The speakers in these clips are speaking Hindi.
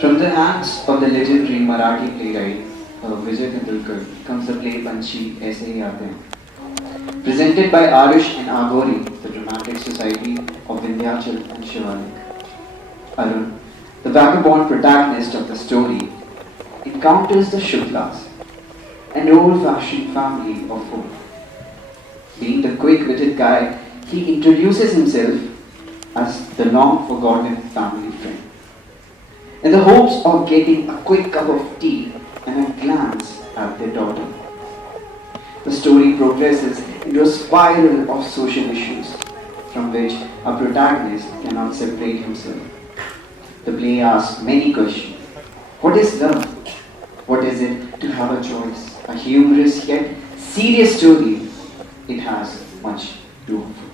From the hands of the legendary Marathi playwright Vijay Tendulkar comes the play Panchi Aise Hi Aate Hain. Presented by Arish and Agori, the dramatic society of Vindhyachal and Shivalik. Arun, the vagabond protagonist of the story, encounters the Shuklas, an old-fashioned family of four. Being the quick-witted guy, he introduces himself as the long-forgotten family friend, in the hopes of getting a quick cup of tea and a glance at their daughter. The story progresses into a spiral of social issues from which a protagonist cannot separate himself. The play asks many questions. What is love? What is it to have a choice? A humorous yet serious story. It has much to offer.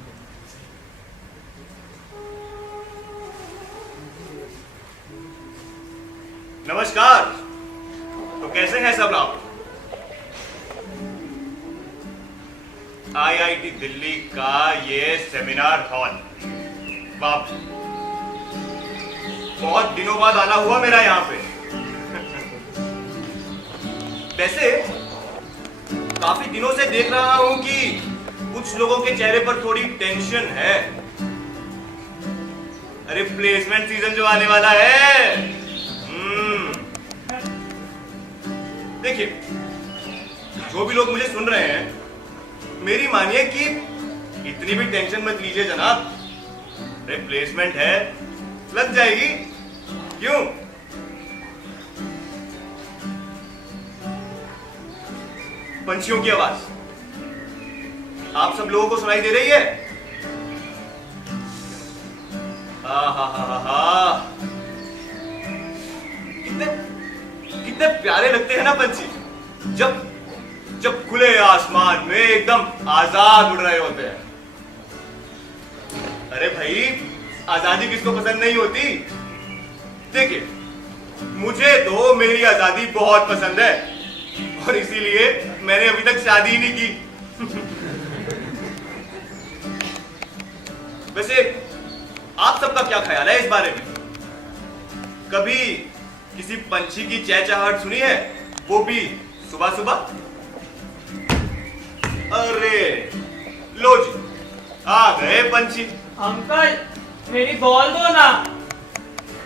नमस्कार। तो कैसे हैं सब लोग? आईआईटी दिल्ली का ये सेमिनार हॉल, बाप बहुत दिनों बाद आना हुआ मेरा यहाँ पे। वैसे काफी दिनों से देख रहा हूं कि कुछ लोगों के चेहरे पर थोड़ी टेंशन है। अरे प्लेसमेंट सीजन जो आने वाला है। देखिए, जो भी लोग मुझे सुन रहे हैं, मेरी मानिए कि इतनी भी टेंशन मत लीजिए जनाब। अरे प्लेसमेंट है, लग जाएगी। क्यों? पंछियों की आवाज आप सब लोगों को सुनाई दे रही है? हा कितने प्यारे लगते हैं ना पंछी, जब खुले आसमान में एकदम आजाद उड़ रहे होते हैं। अरे भाई, आजादी किसको पसंद नहीं होती? देखिए, मुझे तो मेरी आजादी बहुत पसंद है और इसीलिए मैंने अभी तक शादी ही नहीं की। वैसे आप सबका क्या ख्याल है इस बारे में? कभी किसी पंछी की चहचहाहट सुनी है, वो भी सुबह सुबह? अरे लो जी, आ गए पंछी। अंकल, मेरी बॉल दो ना।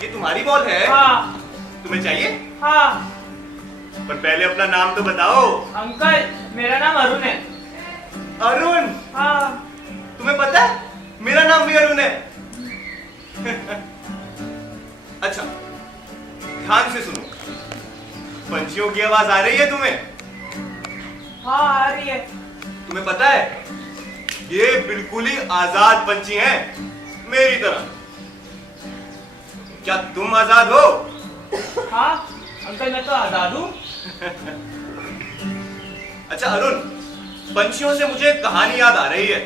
ये तुम्हारी बॉल है? हाँ। तुम्हें चाहिए? हाँ। पर पहले अपना नाम तो बताओ। अंकल, मेरा नाम अरुण है। अरुण? हाँ। तुम्हें पता है मेरा नाम भी अरुण है। अच्छा, ध्यान से सुनो। पंछियों की आवाज आ रही है तुम्हें? हाँ, आ रही है। तुम्हें पता है, ये बिल्कुल ही आजाद पंछी हैं, मेरी तरह। क्या तुम आजाद हो? हाँ अंकल, मैं तो आजाद हूँ। अच्छा अरुण, पंछियों से मुझे कहानी याद आ रही है।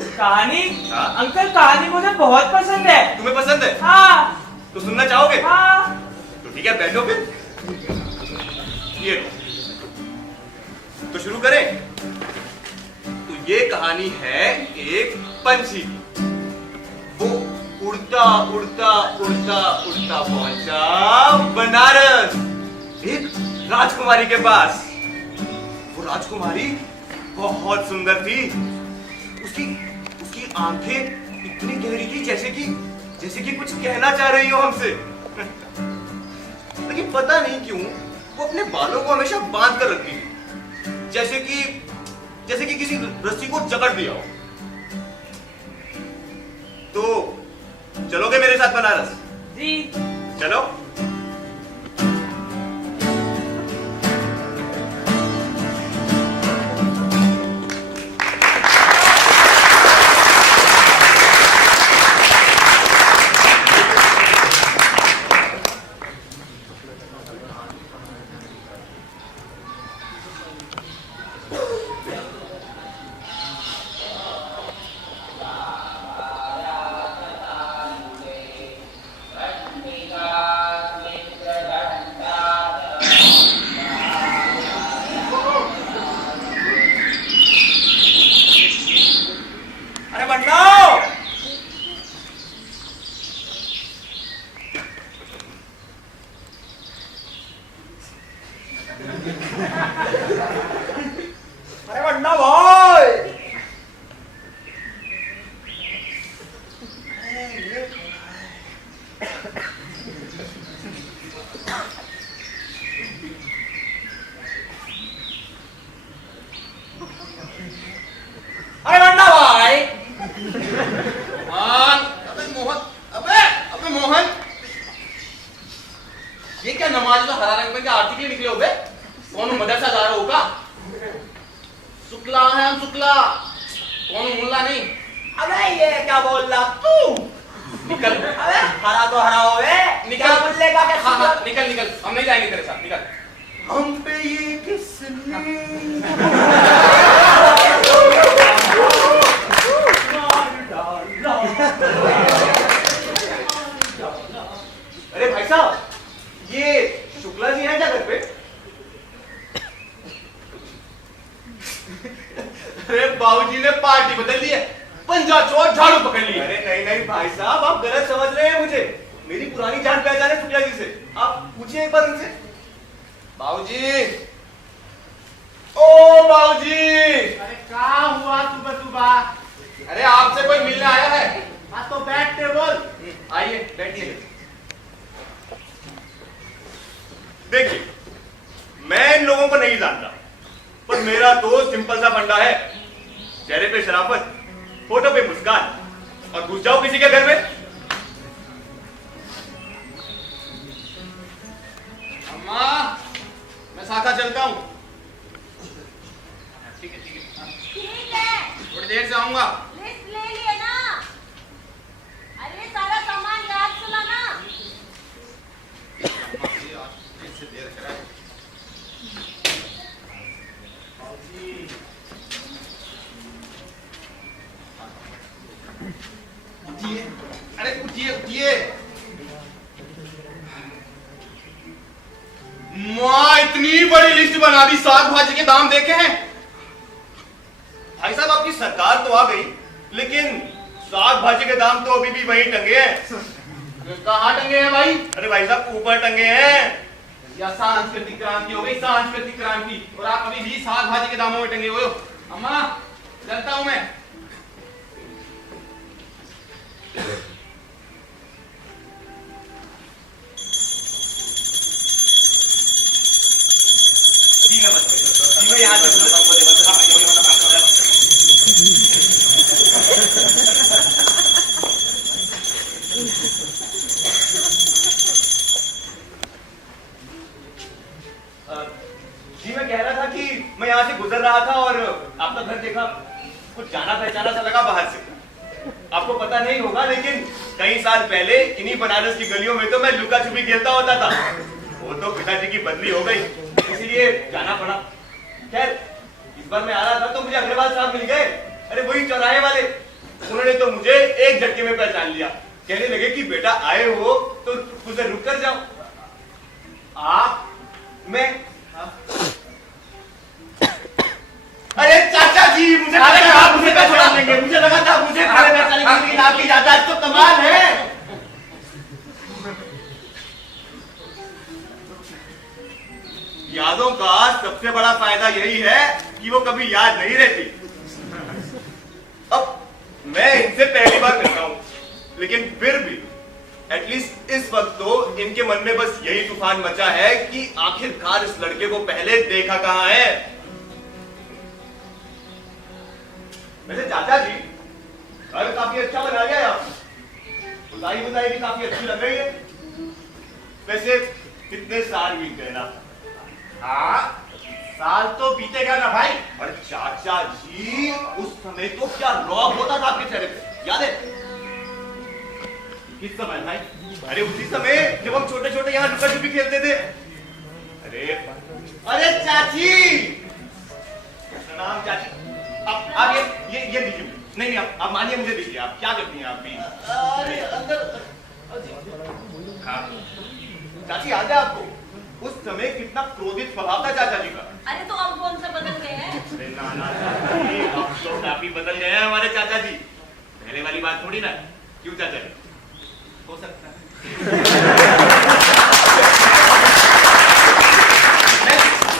कहानी? हाँ? अंकल, कहानी मुझे बहुत पसंद है। तुम्हें पसंद है? हाँ। तो सुनना चाहोगे? हाँ। तो ठीक है, बैठो फिर। ये तो शुरू करें। तो ये कहानी है एक पंछी की। वो उड़ता उड़ता उड़ता उड़ता पहुंचा बनारस, एक राजकुमारी के पास। वो राजकुमारी बहुत सुंदर थी। उसकी आंखें इतनी गहरी थी जैसे कि कुछ कहना चाह रही हो हमसे। लेकिन पता नहीं क्यों वो अपने बालों को हमेशा बांध कर रखती थी, जैसे कि किसी रस्सी को जकड़ दिया हो। तो चलोगे मेरे साथ बनारस? जी। चलो। ये क्या नमाज तो हरा रंग में क्या आरती के लिए निकले हो बे? कौन मदरसा जा रहा होगा? शुक्ला है हम शुक्ला, कौन मुल्ला नहीं। अबे ये क्या बोल रहा तू? निकल। अबे हरा तो हरा हो बे, निकल। क्या बोलने का क्या? हाँ हाँ निकल निकल, हम नहीं जाएंगे तेरे साथ, निकल। हम पे ये किसने अरे भाई साहब, ये शुक्ला जी हैं क्या घर पे? अरे बाबूजी ने पार्टी बदल दी है, पंजा चोर झाड़ू पकड़ ली। अरे नहीं नहीं भाई साहब, आप गलत समझ रहे हैं मुझे। मेरी पुरानी जान पहचान है शुक्ला जी से, आप पूछिए एक बार उनसे। बाबूजी, ओ बाबूजी। अरे क्या हुआ सुबह सुबह? अरे आपसे कोई मिलने आया है। हाँ तो बैठते बोल। आइए बैठिए। देखिए, मैं इन लोगों को नहीं जानता, पर मेरा दोस्त सिंपल सा फंडा है। चेहरे पे शराफत, फोटो पे मुस्कान, और घुस जाओ किसी के घर में। अम्मा, मैं शाखा चलता हूँ। ठीक है ठीक है, ठीक है, थोड़ी देर से आऊंगा। लिस्ट ले लिए ना? अरे सारा सामान याद से लाना। उठिए, अरे उठिए उठिए। माँ, इतनी बड़ी लिस्ट बना दी, साग भाजी के दाम देखे हैं? भाई साहब, आपकी सरकार तो आ गई, लेकिन साग भाजी के दाम तो अभी भी वहीं टंगे हैं। कहाँ टंगे हैं भाई? अरे भाई साहब, ऊपर टंगे हैं। या सांस्कृतिक क्रांति हो गई, सांस्कृतिक क्रांति, और आप अभी भी साग भाजी के दामों में टंगे हुए हो। अम्मा, चलता हूं मैं। जी नमस्ते जी, मैं यहाँ से जी, मैं कह रहा था कि मैं यहाँ से गुजर रहा था और आपका घर देखा, कुछ जाना पहचाना सा लगा बाहर से। आपको पता नहीं होगा, लेकिन कई साल पहले इन्हीं बनारस की गलियों में तो मैं लुका छुपी खेलता होता था। वो तो पिताजी की बदली हो गई, इसीलिए जाना पड़ा। खैर, इस बार मैं आ रहा था तो मुझे अग्रवाल साहब मिल गए। अरे वही चौराहे वाले। उन्होंने तो मुझे एक झटके में पहचान लिया। कहने लगे कि बेटा आए हो तो उसे रुक कर जाओ। आप, मैं, अरे चाचा जी, मुझे आप मुझे पहचान लेंगे। मुझे लगा था मुझे खड़े पहचानेंगे, लेकिन आपकी यादाश्त तो कमाल है। यादों का सबसे बड़ा फायदा यही है कि वो कभी याद नहीं रहती। अब मैं इनसे पहली बार मिलता हूं, लेकिन फिर भी एटलीस्ट इस वक्त तो इनके मन में बस यही तूफान मचा है कि आखिरकार इस लड़के को पहले देखा कहां है। वैसे चाचा जी, घर काफी अच्छा बना लिया है आपने। बुताई भी काफी अच्छी लग रही है। वैसे कितने साल बीत गए ना? हाँ, साल तो बीतेगा ना भाई। और चाचा जी, उस समय तो क्या रौब होता था आपके चेहरे पे, याद है? किस समय भाई? अरे उसी समय जब हम छोटे छोटे यहाँ लुका छुपी खेलते थे। अरे चाची, प्रणाम चाची। आप ये दीजिए। नहीं आप मानिए, मुझे दीजिए। आप क्या करती हैं आप भी? अरे अंदर। हाँ चाची, याद है आपको उस समय कितना क्रोधित स्वभाव था चाचा जी का? अरे तो अब कौन सा बदल गए हैं? अरे ना चाची, अब तो काफी बदल गए हैं हमारे चाचा जी। पहले वाली बात थोड़ी ना। क्यों चाचा जी? हो सकता है।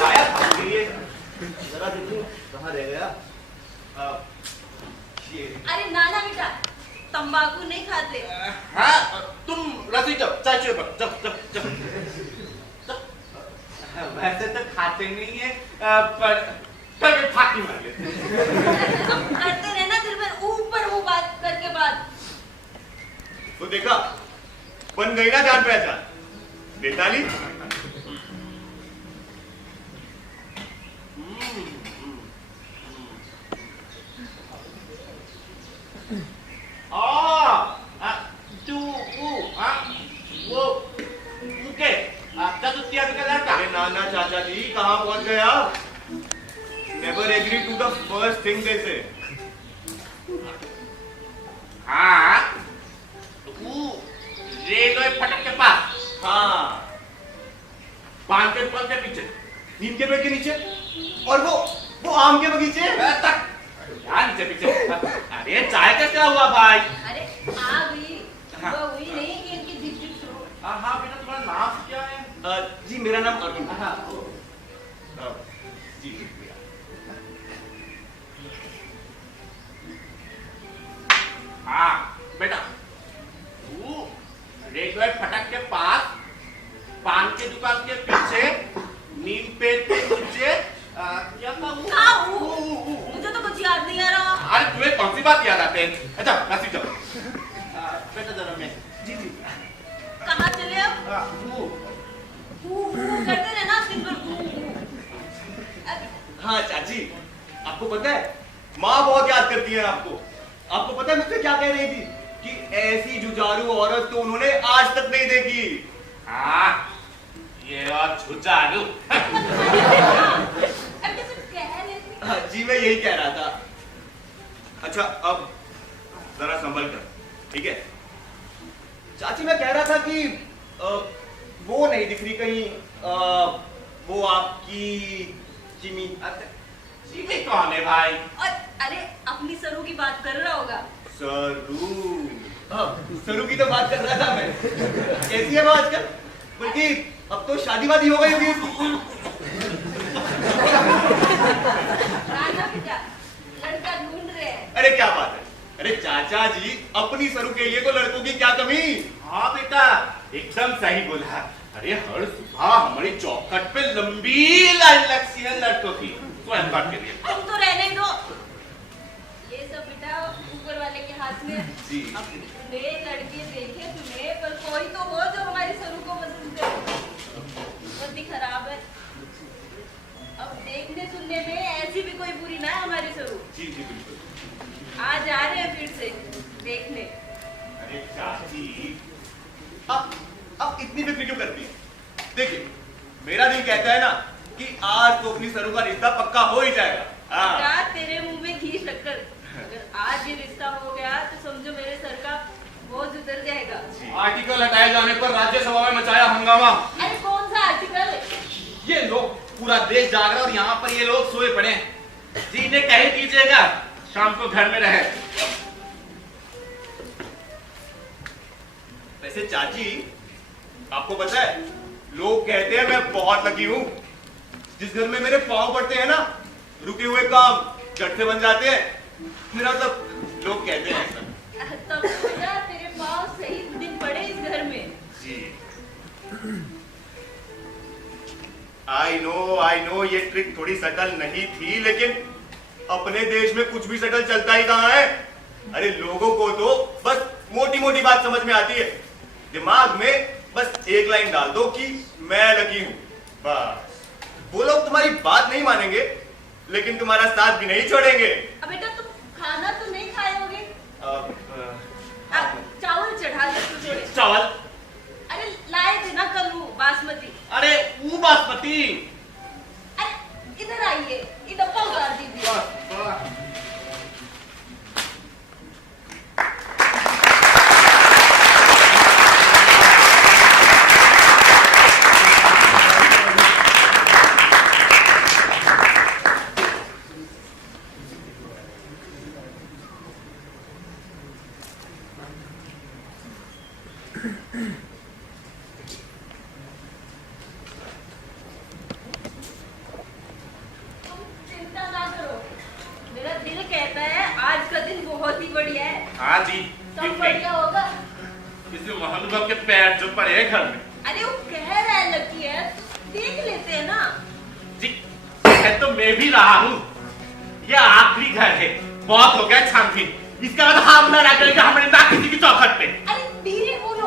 आया था के लिए, जरा देखूं कहाँ रह गया। ये अरे नाना बेटा, तंबाकू नहीं खाते? हाँ, तुम रसी जब चाय पर जब वैसे तो खाते नहीं है, पर फाकी मार लेते। तुम करते रहना दिल में ऊपर वो बात करके बात। तो देखा, बन गई ना जान पहचान। बेताली ना चाचा जी, कहाँ पहुंच गए आप? Never agree to the first thing they say. हाँ, तू रेलवे फटक के पास, हाँ, पान के फल के पीछे, नीम के पेड़ के नीचे, और वो आम के बगीचे तक, यहाँ नीचे पीछे। अरे चाय का क्या हुआ भाई? अरे आ गई, हाँ। वो हुई नहीं कि इनकी झिकझिक शुरू। हाँ बेटा, तुम्हारा नाम क्या है? जी मेरा नाम अरुण है। हाँ, जी हाँ बेटा, तू रेलवे फटक के पास, पान के दुकान के पीछे, नीम पेड़ के नीचे, क्या था वो? कहाँ हूँ? मुझे तो कुछ याद नहीं आ रहा। अरे तुम्हें कौन सी बात याद आते हैं? अच्छा नसीब जाओ। बेटा जरा मैं, जी जी, कहाँ चले अब? करते रहना दिन भर हाँ चाची, आपको पता है माँ बहुत याद करती है आपको। आपको पता है मुझसे क्या कह रही थी कि ऐसी जुझारू औरत तो उन्होंने आज तक नहीं देखी। हाँ, ये और झुझारू। अरे कुछ कह लेती। हाँ, जी मैं यही कह रहा था। अच्छा अब जरा संभल कर, ठीक है? चाची मैं कह रहा था कि वो नहीं दिख रही कहीं, वो आपकी चिमी। चिमी कौन है भाई? और अरे अपनी सरू की बात कर रहा होगा। सरू, हाँ, सरू की तो बात कर रहा था मैं। कैसी है वो आजकल? बल्कि अब तो शादी वादी हो गई होगी उसकी। राजा बेटा, लड़का ढूंढ रहे हैं। अरे क्या बात है? अरे चाचा जी, अपनी सरू के लिए तो लड़कों की क्या कमी? हाँ बेटा, एकदम सही बोला। अरे हर सुबह हमारी चौखट पे लंबी लाइन लगती है लड़कों की, स्वयं बात के लिए। तुम तो रहने दो। ये सब बेटा ऊपर वाले के हाथ में। जी। अब इतने लड़के देखे तूने, पर कोई तो हो जो हमारी सरू को पसंद करे। बुद्धि खराब है। अब देखने सुनने में ऐसी भी कोई बुरी ना है हमारी सरू। जी जी बिल्कुल। आज आ रहे हैं फिर से देखने। अरे चाची, अब इतनी फिक्र क्यों करती है? देखिए, मेरा दिल कहता है ना कि आज तो अपनी सरू का रिश्ता पक्का हो ही जाएगा। हाँ। क्या तेरे मुंह में घी शक्कर? अगर आज ये रिश्ता हो गया तो समझो मेरे सर का बोझ उतर जाएगा। आर्टिकल हटाए जाने पर राज्यसभा में मचाया हंगामा। अरे कौन सा आर्टिकल? ये लोग, पूरा देश जाग रहा है और यहाँ पर ये लोग सोए पड़े हैं। जी इन्हें कह ही दीजिएगा शाम को घर में रहे। वैसे चाची, आपको पता है लोग कहते हैं मैं बहुत लकी हूँ। जिस घर में मेरे पाँव पड़ते हैं ना, रुके हुए काम झट से बन जाते हैं। मेरा मतलब लोग कहते हैं ऐसा। तब बेटा तेरे पाँव सही दिन पड़े इस घर में। जी आई नो ये ट्रिक थोड़ी सटल नहीं थी, लेकिन अपने देश में कुछ भी सटल चलता ही कहाँ है। अरे लोगों को तो बस मोटी मोटी बात समझ में आती है। दिमाग में बस एक लाइन डाल दो कि मैं लकी हूं, बस। वो लोग तुम्हारी बात नहीं मानेंगे, लेकिन तुम्हारा साथ भी नहीं छोड़ेंगे। अब बेटा तुम खाना तो नहीं खाए होगे? चावल चढ़ा दे तू थोड़े। चावल? अरे लाए थे ना कल वो बासमती। अरे वो बासमती। अरे इधर आइए, ये डब्बा उतार दीजिए। हाँ जी, सब बढ़िया होगा। किसी महानुभव के पैर जो पड़े हैं घर में। अरे वो कह रहा है लकी है, देख लेते हैं ना। जी कह तो मैं भी रहा हूँ, ये आखिरी घर है, बहुत हो गया छानबीन। इसका बाद हमला ना करेगा हमारे ना किसी की चौखट पे। अरे धीरे बोलो।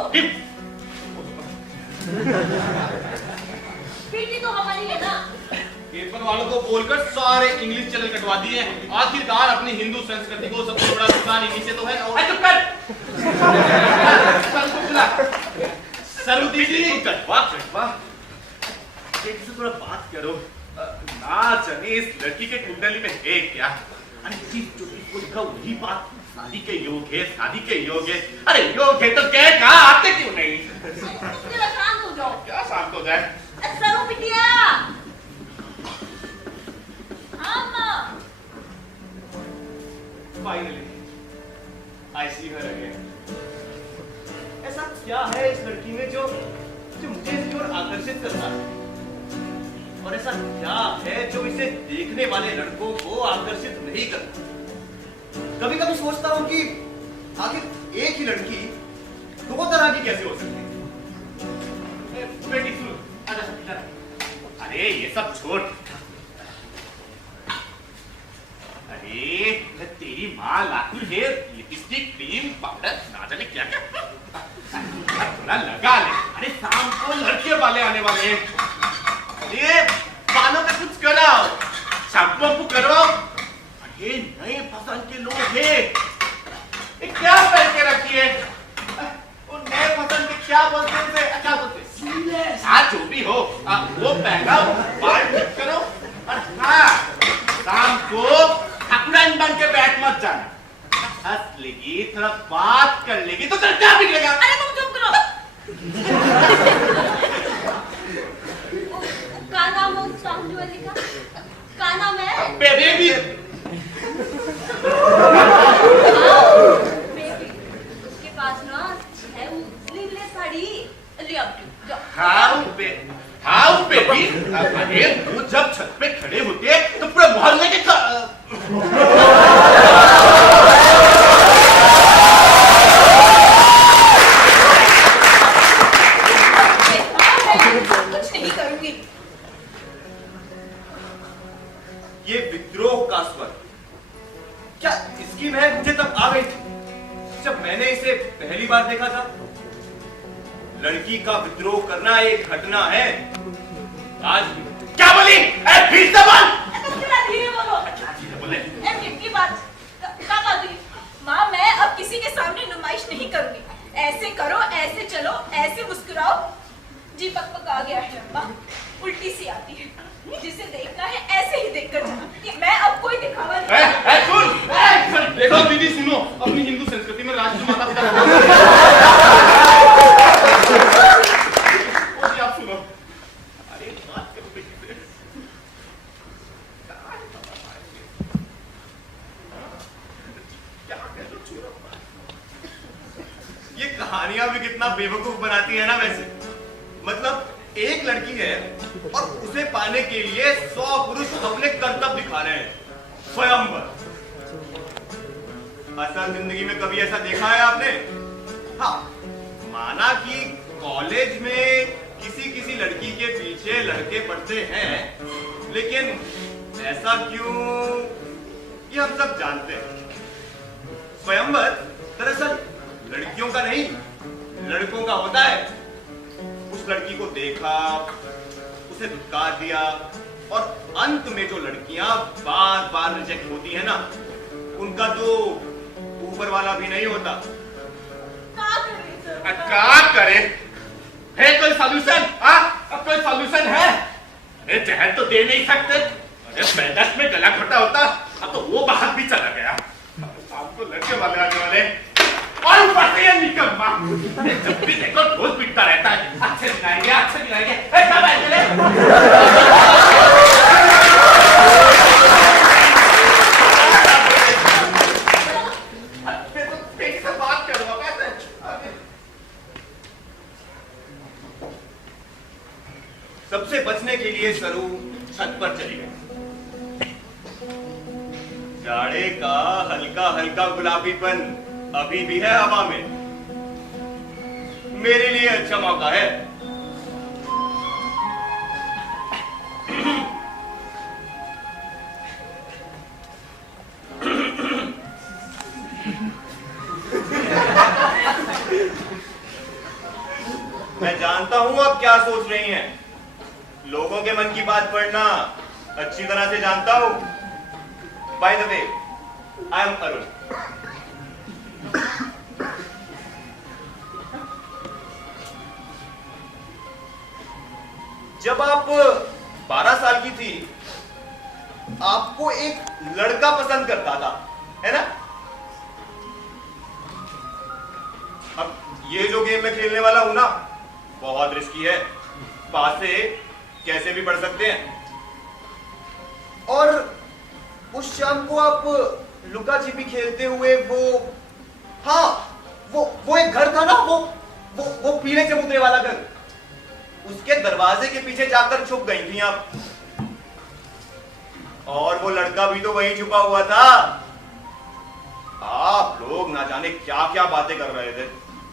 बेटी तो हमारी है ना। पेपर वालों को बोलकर सारे इंग्लिश चैनल कटवा दिए हैं। आखिरकार अपनी हिंदू संस्कृति को सबसे बड़ा नुकसान इन्हीं से तो है। चुप कर। सरू दीदी कटवा कटवा। बेटी से थोड़ा बात करो। ना जाने इस लड़की के कुंडली में है क्या। अरे चीज जो इसको लिखा वही बात, शादी के योग है, शादी के योग है। अरे योग है तो क्या कहा, आते क्यों नहीं? जरा शांत हो जाओ। क्या शांत हो जाए? सरू बिटिया। हाँ माँ। Finally I see her again. ऐसा क्या है इस लड़की में जो मुझे इसकी ओर आकर्षित करता है, और ऐसा क्या है जो इसे देखने वाले लड़कों को आकर्षित नहीं करता? कभी कभी सोचता हूं कि आखिर एक ही लड़की दो तरह की कैसे हो सकती है? बेटी सुनो, आजा इधर। अरे ये सब छोड़। अरे तेरी माँ लातू है, लिपस्टिक, क्रीम, पाउडर, ना जाने क्या क्या थोड़ा लगा ले। अरे शाम को लड़के वाले आने वाले हैं। अरे बालों पे कुछ कराओ, शैम्पू वैम्पू करवाओ। अरे नए पसंद के लोग हैं। ये क्या पहन के रखी है? वो नए पसंद के क्या बोलते हैं उसे? क्या बोलते हैं? हाँ जो भी हो, वो पहना, बाल ठीक करो, और हाँ शाम को ठाकुराइन बन के बैठ मत जाना। हंस लेगी, थोड़ा बात कर लेगी तो तेरा क्या बिगड़ेगा? अरे तुम चुप करो। क्या नाम है उस सामने वाली का? क्या नाम है? बेबी। बेबी। उसके पास ना है वो स्लीवलेस साड़ी। ले अब जाओ। हाँ बेबी। अरे वो जब छत पे खड़े होते हैं तो पूरे मोहल्ले के कुछ नहीं करूंगी। ये विद्रोह का स्वर क्या इसकी महक मुझे तब आ गई थी जब मैंने इसे पहली बार देखा था? लड़की का विद्रोह करना एक घटना है। आज क्या बोली? फिर से बोल। धीरे बोलो। बोले की बात क्या बात हुई? माँ मैं अब किसी के सामने नुमाइश नहीं करूंगी। ऐसे करो, ऐसे चलो, ऐसे मुस्कुराओ। जी पक आ गया है अम्मा, उल्टी सी आती है। जिसे देखना है ऐसे ही देखकर जाना। मैं अब कोई दिखावा नहीं। सुन देखो दीदी, सुनो, अपनी हिंदू संस्कृति में राष्ट्र माता पिता आप सुनो। अरे बात करो बेटी। क्या कह दो चूरो। ये कहानियां भी कितना बेवकूफ बनाती है ना वैसे। मतलब एक लड़की है और उसे पाने के लिए 100 पुरुष अपने कर्तव्य दिखा रहे हैं। स्वयंवर। असल जिंदगी में कभी ऐसा देखा है आपने? हाँ, माना कि कॉलेज में किसी किसी लड़की के पीछे लड़के पढ़ते हैं, लेकिन ऐसा क्यों ये हम सब जानते हैं। स्वयंवर दरअसल लड़कियों का नहीं, लड़कों का होता है। उस लड़की को देखा, उसे धुतकार दिया, और अंत में जो लड़कियां बार बार रिजेक्ट होती है ना, उनका तो ऊपर वाला भी नहीं होता। क्या करे? है कोई सॉल्यूशन? अब कोई सॉल्यूशन है? अरे जहर तो दे नहीं सकते। अरे पैदस में गला घोटा होता, अब तो वो बाहर भी चला गया। आपको लड़के वाले आने वाले और ऊपर से ये निकम्मा। जब भी देखो ढोल पीटता रहता है। अच्छे दिलाएंगे, अच्छे दिलाएंगे। कब आएंगे? सबसे बचने के लिए सरू छत पर चली गई। जाड़े का हल्का हल्का गुलाबीपन अभी भी है हवा में। मेरे लिए अच्छा मौका है। मैं जानता हूं आप क्या सोच रही हैं। लोगों के मन की बात पढ़ना अच्छी तरह से जानता हूं। By the way, I am Arun. जब आप 12 साल की थी, आपको एक लड़का पसंद करता था, है ना? अब ये जो गेम मैं खेलने वाला हूं ना, बहुत रिस्की है। पास से कैसे भी बढ़ सकते हैं। और उस शाम को आप लुका छिपी खेलते हुए वो एक घर था ना, वो पीले चबूतरे वाला घर, उसके दरवाजे के पीछे जाकर छुप गई थी आप। और वो लड़का भी तो वहीं छुपा हुआ था। आप लोग ना जाने क्या क्या बातें कर रहे थे।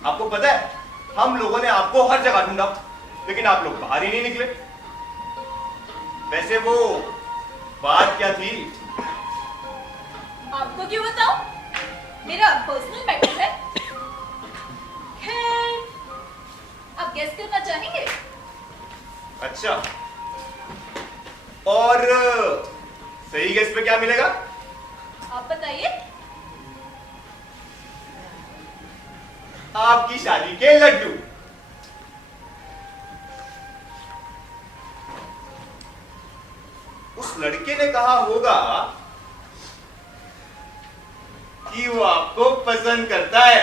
आपको पता है, हम लोगों ने आपको हर जगह ढूंढा, लेकिन आप लोग बाहर ही नहीं निकले। वैसे वो बात क्या थी? आपको क्यों बताऊं? मेरा पर्सनल मैटर है। खैर, आप गेस करना चाहेंगे? अच्छा, और सही गेस पे क्या मिलेगा? आप बताइए। आपकी शादी के लड्डू। उस लड़के ने कहा होगा कि वो आपको पसंद करता है।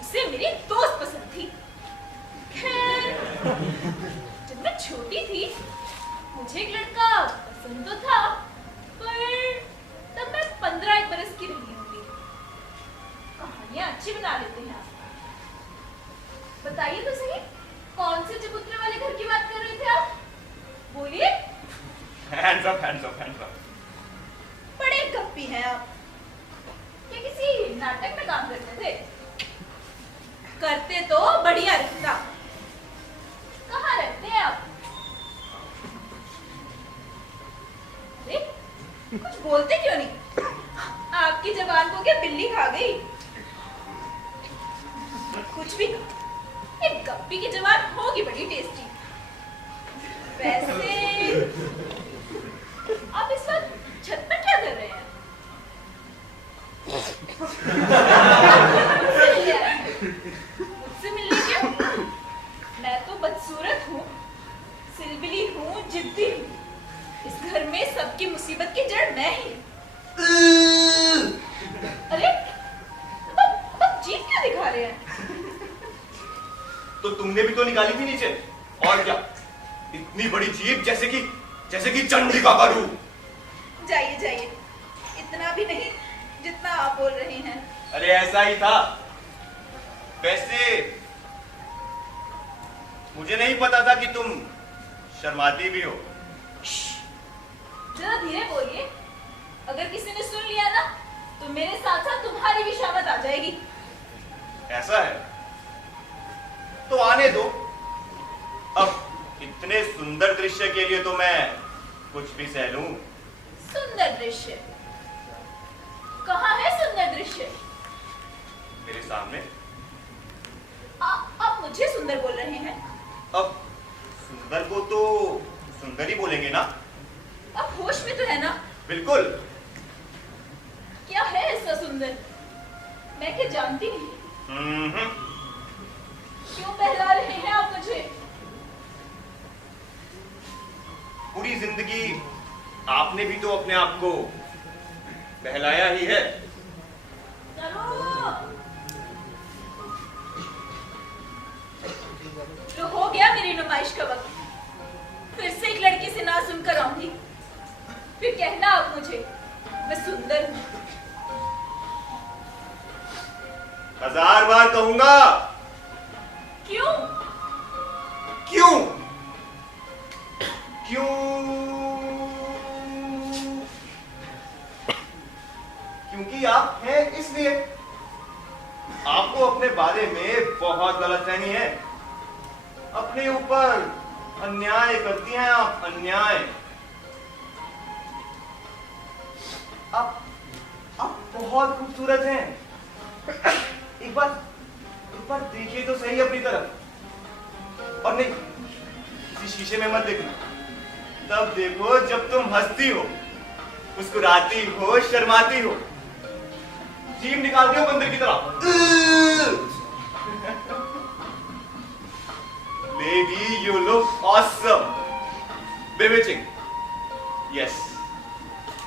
उसे मेरी दोस्त पसंद थी। खैर, जब मैं छोटी थी, मुझे एक लड़का पसंद तो था, पर तब मैं 15 बरस की रही होंगी। कहानियां अच्छी बना लेते हैं आप। बताइए तो सही, कौन से चबूतरे वाले घर की बात कर रहे थे आप? बोलिए। Hands up, hands up, hands up. बड़े गप्पी हैं आप। क्या किसी नाटक में काम करते थे? करते तो बढ़िया रहता। कहाँ रहते हैं आप? अरे, कुछ बोलते क्यों नहीं? आपकी जबान को क्या बिल्ली खा गई? कुछ भी कहो, एक गप्पी की जबान होगी बड़ी टेस्टी। वैसे आप इस वक्त छत पर क्या कर रहे हैं? मुझसे मिलने क्यों? मैं तो बदसूरत हूँ, सिलबिली हूँ, जिद्दी हूँ। इस घर में सबकी मुसीबत की जड़ मैं ही। अरे, अब जीभ क्यों दिखा रहे हैं? तो तुमने भी तो निकाली थी नीचे, और क्या? इतनी बड़ी जीभ, जैसे कि चंडिका का रूप। जाइए जाइए, इतना भी नहीं जितना आप बोल रहे हैं। अरे ऐसा ही था। वैसे मुझे नहीं पता था कि तुम शर्माती भी हो। जरा धीरे बोलिए, अगर किसी ने सुन लिया ना, तो मेरे साथ साथ तुम्हारी भी शामत आ जाएगी। ऐसा है तो आने दो। अब इतने सुंदर दृश्य के लिए तो मैं कुछ भी सह लूं। सुंदर दृश्य? कहाँ है सुंदर दृश्य? मेरे सामने। आप मुझे सुंदर बोल रहे हैं? अब सुंदर को तो सुंदर ही बोलेंगे ना। आप होश में तो है ना? बिल्कुल। क्या है ऐसा सुंदर? मैं क्या जानती नहीं। क्यों बहला रहे हैं आप मुझे? पूरी जिंदगी आपने भी तो अपने आप को बहलाया ही है। चलो, तो हो गया मेरी नुमाइश का वक्त। फिर से एक लड़की से ना सुनकर आऊंगी, फिर कहना आप मुझे मैं सुंदर हूं। 1000 बार कहूंगा। क्यों? क्यों? क्यों? क्योंकि आप हैं इसलिए। आपको अपने बारे में बहुत गलतफहमी है। अपने ऊपर अन्याय करती हैं आप, अन्याय। आप बहुत खूबसूरत हैं। एक बार देखिए तो सही अपनी तरफ। और नहीं, किसी शीशे में मत देखना। तब देखो जब तुम हंसती हो, मुस्कुराती हो, शर्माती हो, जीभ निकालती हो बंदर की तरह। Lady, you look awesome. Bewitching. Yes,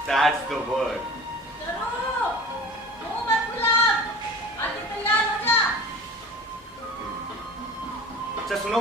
that's the word. चलो, मुंह मत फुला, आके तैयार हो जा। अच्छा सुनो,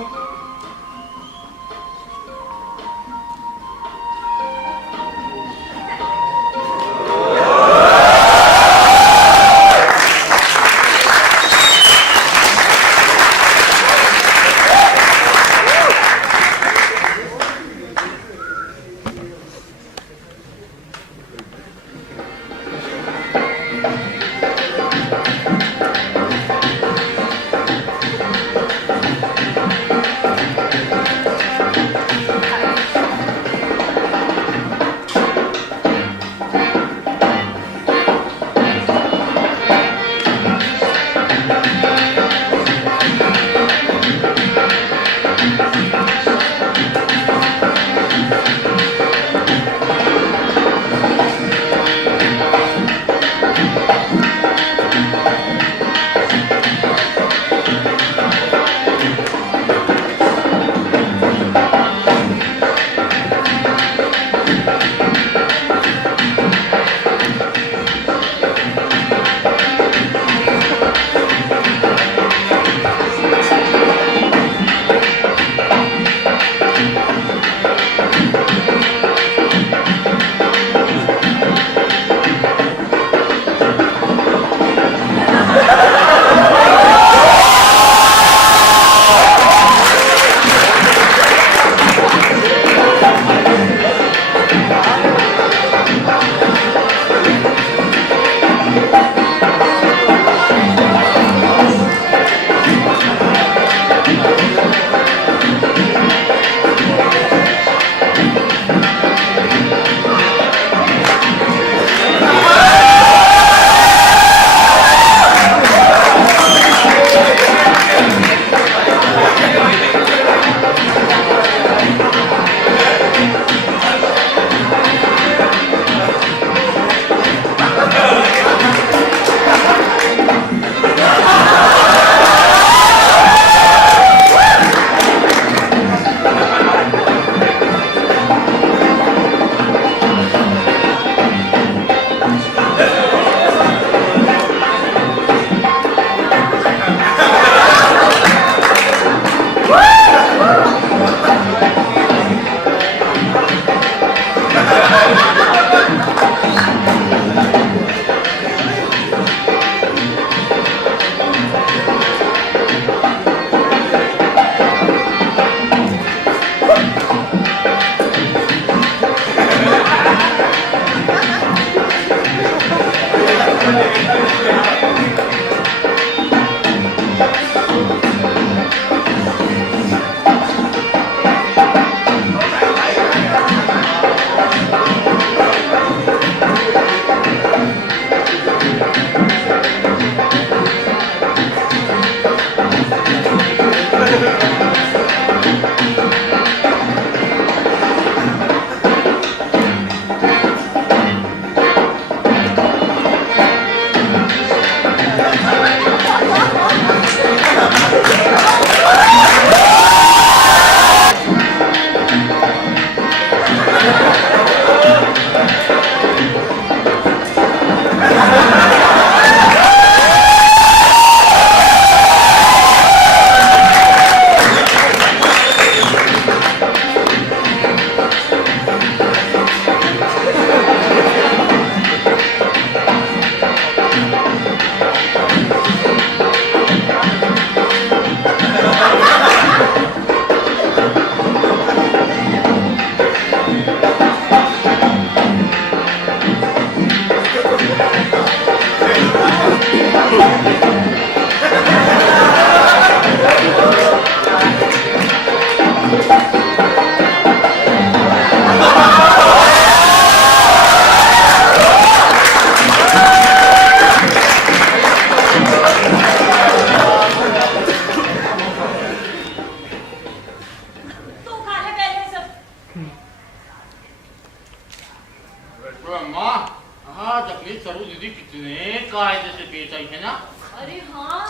अरे हाँ,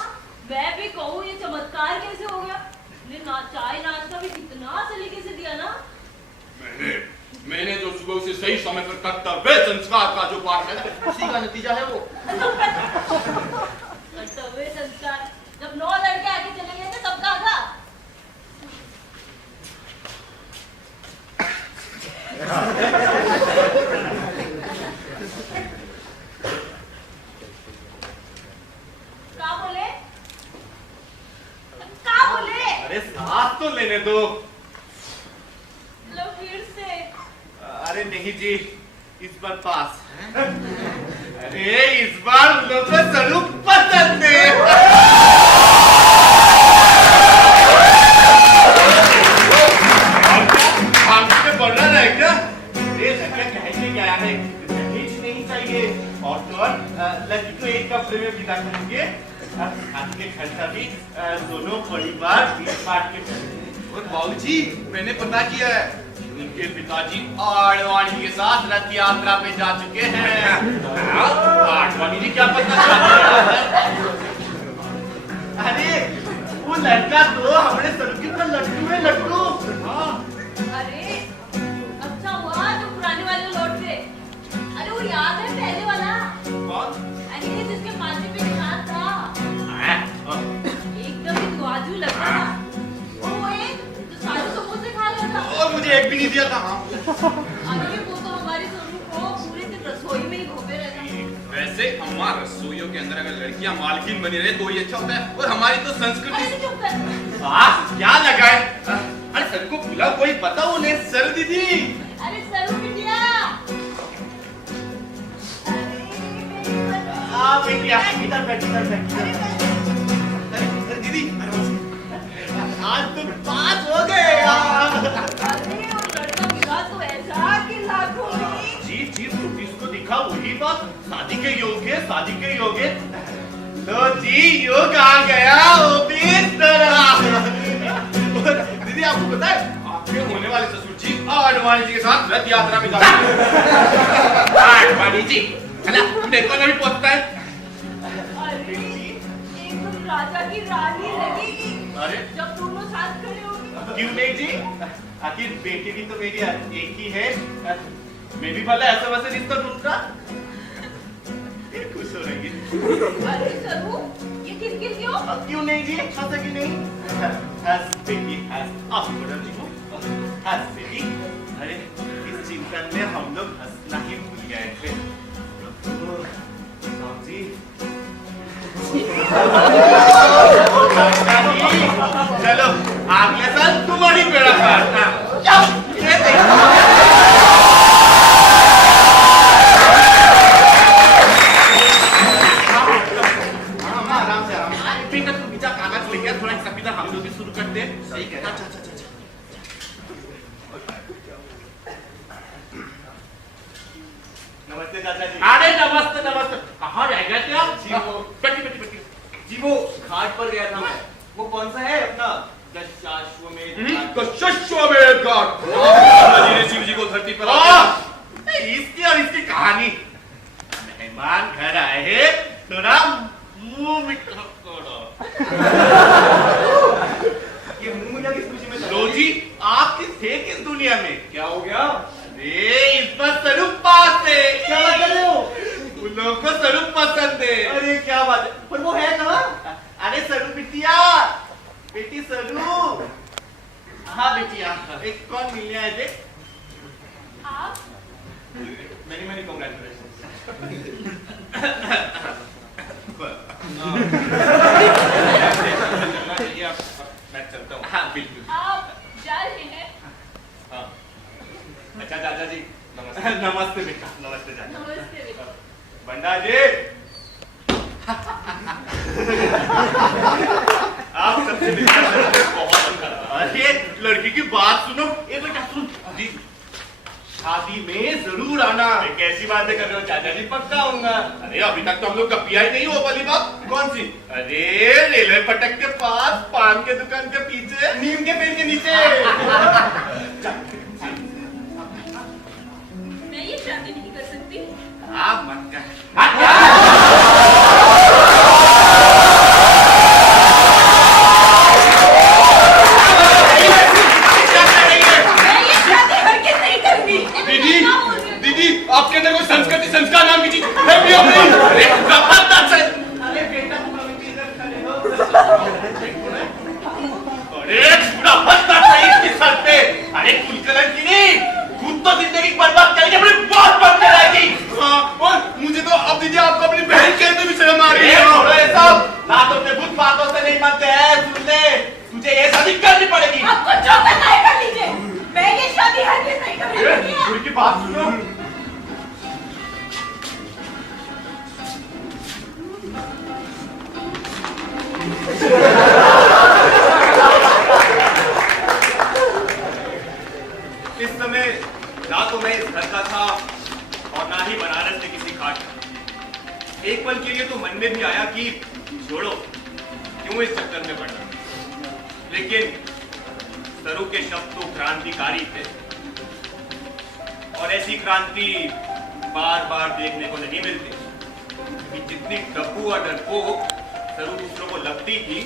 मैं भी कहूँ ये चमत्कार कैसे हो गया? ना चाय ना सही समय पर कर्तव्य संस्कार का जो पाठ है उसी का नतीजा है वो। कर्तव्य संस्कार जब 9 लड़के आगे चले गए थे तब कहा था। क्या बोले? अरे सांस तो लेने दो। लो फिर से। अरे नहीं जी, इस बार पास। अरे इस बार उन लोगों को स्वरूप पसंद है। बढ़ रहा है क्या? ये लड़का कहने क्या है? नहीं चाहिए और तो लड़की को एक कपड़े में विदा करेंगे। खाने के खर्चा भी दोनों परिवार बांट के करेंगे। और बाबूजी मैंने पता किया है, उनके पिताजी आडवाणी के साथ रथ यात्रा पे जा चुके हैं। आडवाणी जी क्या पता चला? अरे वो लड़का तो हमारे सर के ऊपर लट्टू है, लट्टू। अरे अच्छा हुआ जो पुराने वाले लौट गए। अरे वो याद है पहले वाला? कौन? अरे जिसके माथे पे निशान था, एकदम ही दुआजू लग रहा था। वो एक जो सारे समोसे खा गया था। और मुझे एक भी नहीं दिया था। अरे वो तो हमारी सोनू को पूरे दिन रसोई में ही घूमे रहता। वैसे अम्मा रसोइयों के अंदर अगर लड़कियां मालकिन बनी रहे तो ही अच्छा होता है, और हमारी तो संस्कृति। अरे चुप कर। क्या लगाए? अरे सर को बुलाओ, कोई बताओ उन्हें। सर दीदी। अरे सरू बिटिया। बेटिया इधर बैठ, इधर बैठ। अरे दीदी आज तो पास हो गए यार। अरे वो लड़का मिला तो ऐसा कि लाखों में। जी जी, इसको दिखा वही बात, शादी के योग्य, शादी के योग्य। तो जी योग आ गया वो भी इस तरह। दीदी आपको पता है आपके होने वाले ससुर जी आडवाणी जी के साथ रथ यात्रा में जा रहे हैं। आडवाणी जी है ना, देखो ना भी पहुंचता है। अरे एकदम राजा की रानी लगेगी अरे जब दोनों साथ खड़े होंगे। क्यों नहीं जी, आखिर बेटी भी तो मेरी एक ही है। मैं भी भला ऐसा वैसे रिश्ता ढूंढता, खुश हो रही है। अरे सरू ये किस क्यों? क्यों नहीं जी, ऐसा क्यों नहीं? हंस बेटी हंस, आप बोलो जी को हंस बेटी। अरे इस चिंतन में हम लोग हंसना ही भूल गए थे। जी चलो अगले साल तुम्हारी बेड़ा काटना। ये देखो आराम से, आराम से। बेटा तुम बीचा कागज लेके थोड़ा हिसाब किताब हम लोग भी शुरू करते हैं। सही कह रहा। अच्छा। नमस्ते चाचा जी। अरे नमस्ते नमस्ते, कहाँ रह गए थे आप? जी वो बैठिए। जी वो घाट पर गया था मैं। वो कौन सा है अपना दशाश्वमेध घाट। जी ने शिव जी को धरती पर इसकी और इसकी कहानी। मेहमान घर आए हैं, थोड़ा मुंह मिठा करो। ये मुंह मिला किस खुशी में? लो जी, आप थे किस दुनिया में? क्या हो गया? अरे इस पर स्वरूप पास है। क्या बात कर रहे हो? उन लोगों को स्वरूप पसंद है। अरे क्या बात है, पर वो है कहाँ? अरे स्वरूप बिटिया, बेटी स्वरूप। हाँ बेटिया, एक कौन मिलने आए थे? आप मेनी कांग्रेचुलेशन। मैं चलता हूँ। हाँ बिल्कुल। आप जा रहे हैं? हाँ। अच्छा चाचा जी नमस्ते। नमस्ते बेटा, नमस्ते चाचा। नमस्ते बेटा। बंडा जी आप सबसे बहुत अच्छा। अरे लड़की की बात सुनो। एक बेटा सुन जी, शादी में जरूर आना। कैसी बातें कर रहे हो चाचा जी? पक्का आऊंगा। अरे अभी तक तो हम लोग का पिया ही नहीं हो वाली बात। कौन सी? अरे रेलवे फाटक के पास पान के दुकान के पीछे नीम के पेड़ के नीचे। मैं ये शादी नहीं कर सकती। आप मत कर। मैं ये शादी हरगिज़ नहीं करूंगी। दीदी। क्या बोल रही हो? बात सुनो। इस समय ना तो मैं इस घर का था और ना ही बनारस के किसी घाट का। एक पल के लिए तो मन में भी आया कि छोड़ो, क्यों इस चक्कर में पड़ना। लेकिन सरू के शब्द तो क्रांतिकारी थे और ऐसी क्रांति बार बार देखने को नहीं मिलती कि जितनी डब्बू और डरपोक सरू दूसरों को लगती थी,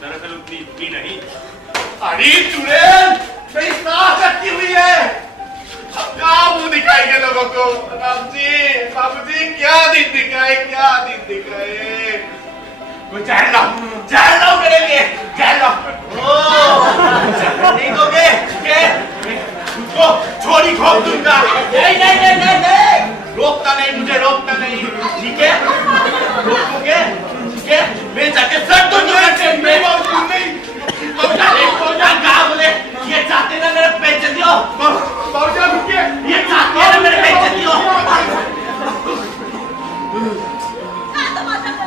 दरअसल उतनी थी नहीं। अरे चुड़ैल मेरी सांस अटकी हुई है। अब क्या मुंह दिखाएंगे लोगों को? राम जी, बाबू जी, क्या दिन दिखाए, क्या दिन दिखाए। कोई जान लाओ मेरे लिए, जान लाओ। नहीं दोगे? उसको छोरी खोप दूंगा। नहीं, रोकता नहीं, मुझे रोकता नहीं, ठीक है? रोकोगे? ठीक है? मैं जाके सर तो नहीं। कहा बोले ये चाहते ना मेरे बेइज्जती हो। बाबूजी रुकिए, ये चाहते हैं ना मेरे बेइज्जती हो।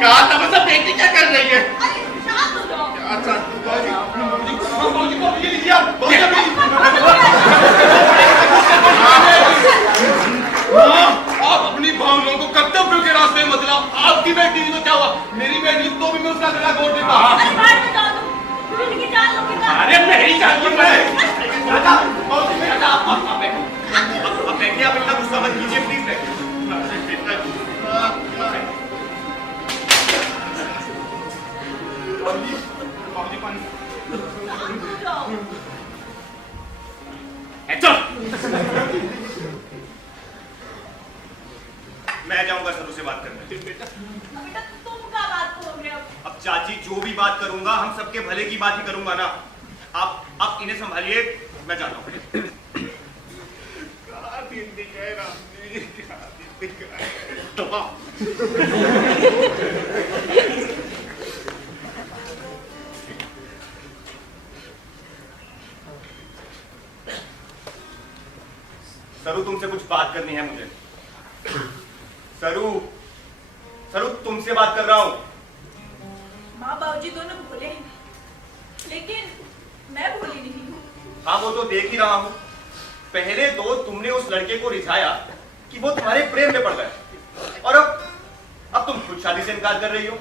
कहा था मतलब बेटी क्या कर रही है? अच्छा बाबूजी लीजिए आप। आप अपनी भावनाओं को कर्तव्यों के रास्ते में मत लाओ। आपकी बेटी तो क्या हुआ, मेरी बेटी तो भी मैं उसका गला घोट देता। अरे मेरी जान की अब बैठिए, आप इतना गुस्सा मत कीजिए प्लीज। बाबूजी पानी। मैं जाऊंगा सरू से बात करने। बेटा तुम क्या बात करोगे अब चाची जो भी बात करूंगा हम सबके भले की बात ही करूंगा ना। आप इन्हें संभालिए, मैं जाता हूँ। सरू तुमसे कुछ बात करनी है मुझे। सरू तुमसे बात कर रहा हूँ। माँ बाबूजी दोनों भोले हैं, लेकिन मैं भोली नहीं हूँ। हाँ वो तो देख ही रहा हूँ। पहले तो तुमने उस लड़के को रिझाया कि वो तुम्हारे प्रेम में पड़ गए, और अब तुम खुद शादी से इनकार कर रही हो।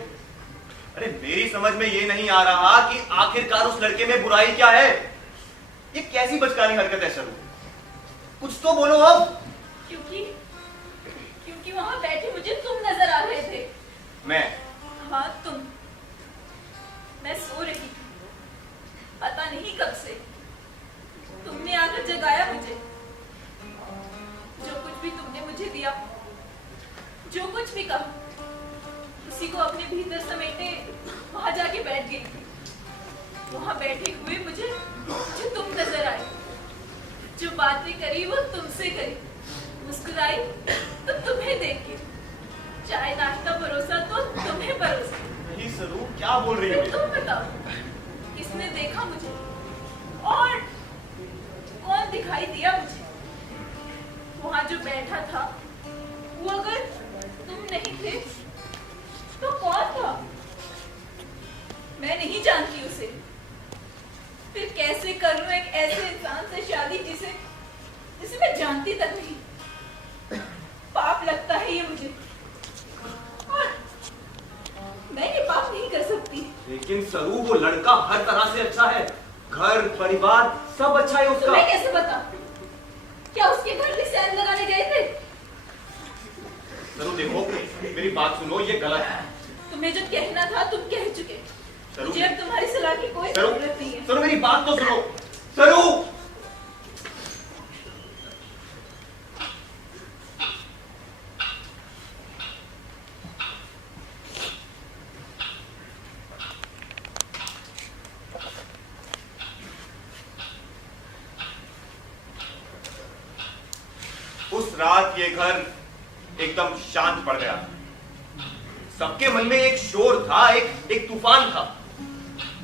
अरे मेरी समझ में ये नहीं आ रहा कि आखिरकार उस लड़के में बुराई क्या है। ये कैसी बचकानी हरकत है सरू, कुछ तो बोलो अब। क्योंकि वहां बैठे मुझे तुम नजर आ रहे थे। मैं? हाँ तुम। मैं सो रही थी, पता नहीं कब से तुमने आकर जगाया मुझे। जो कुछ भी तुमने मुझे दिया, जो कुछ भी कहा, उसी को अपने भीतर समेटे वहां जाके बैठ गई। वहां बैठे हुए मुझे तुम नजर आए। जो बातें करी वो तुमसे करी, मुस्कुराई तो तुम्हें देख के, चाय नाश्ता परोसा तो तुम्हें परोसा। नहीं सरू, क्या बोल रही हो? तुम बताओ, किसने देखा मुझे और कौन दिखाई दिया मुझे? वहां जो बैठा था वो अगर तुम नहीं थे तो कौन था? मैं नहीं जानती उसे, फिर कैसे करूं एक ऐसे इंसान से शादी जिसे मैं जानती तक नहीं। पाप लगता है ये मुझे, और मैं ये पाप नहीं कर सकती। लेकिन सरू वो लड़का हर तरह से अच्छा है, घर परिवार सब अच्छा है उसका। तुम्हें कैसे पता? क्या उसके घर भी सैन लगाने गए थे? सरू देखो, मेरी बात सुनो, ये गलत है। तुम्हें जो कहना था तुम कह चुके। मुझे अब तुम्हारी सलाह की कोई सरू, जरूरत नहीं है। सरू मेरी बात तो सुनो। सरू उस रात ये घर एकदम शांत पड़ गया। सबके मन में एक शोर था, एक तूफान था,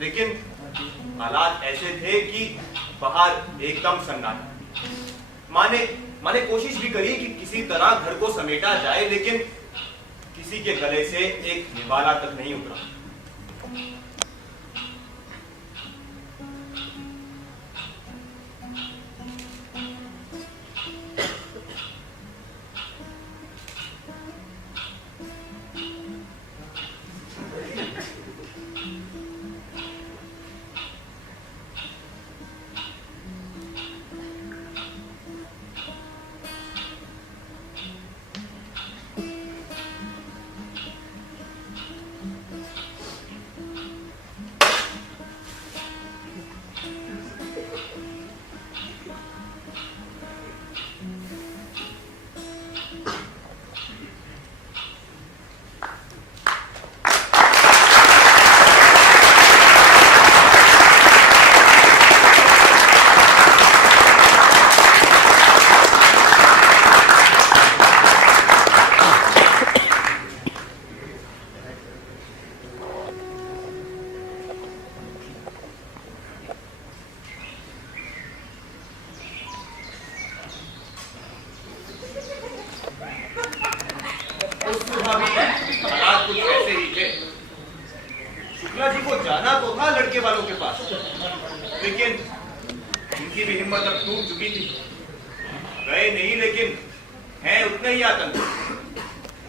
लेकिन हालात ऐसे थे कि बाहर एकदम सन्नाटा। माने मैंने कोशिश भी करी कि किसी तरह घर को समेटा जाए, लेकिन किसी के गले से एक निवाला तक नहीं उतरा। शुक्ला जी को जाना तो था लड़के वालों के पास, लेकिन उनकी भी हिम्मत अब टूट चुकी थी। गए नहीं, लेकिन हैं उतने ही आतंक।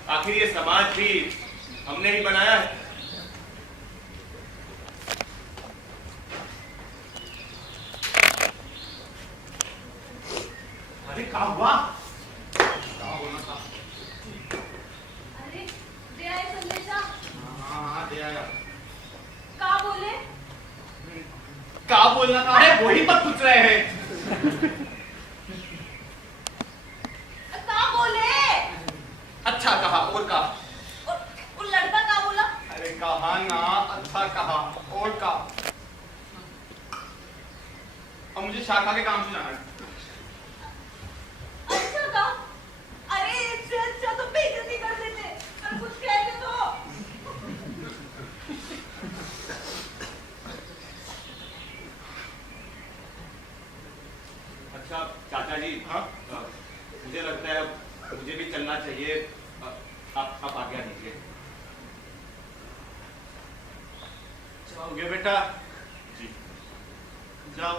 आखिर ये समाज भी हमने ही बनाया है। अरे क्या हुआ? अरे दे आए संदेशा। हाँ दे आया। का बोले? क्या बोलना था? अरे वही पर पूछ रहे हैं। का बोले? अच्छा कहा, और कहा? वो लड़का का बोला? अरे कहा ना, अच्छा कहा, और कहा? अब मुझे शाखा के काम से जाना है। अच्छा का? अरे इससे अच्छा तो बेइज्जती कर देते, पर कुछ कहते तो। अच्छा चाचा जी, हाँ? मुझे लगता है मुझे भी चलना चाहिए। आप आज्ञा दीजिए। जाओगे बेटा? जी। जाओ।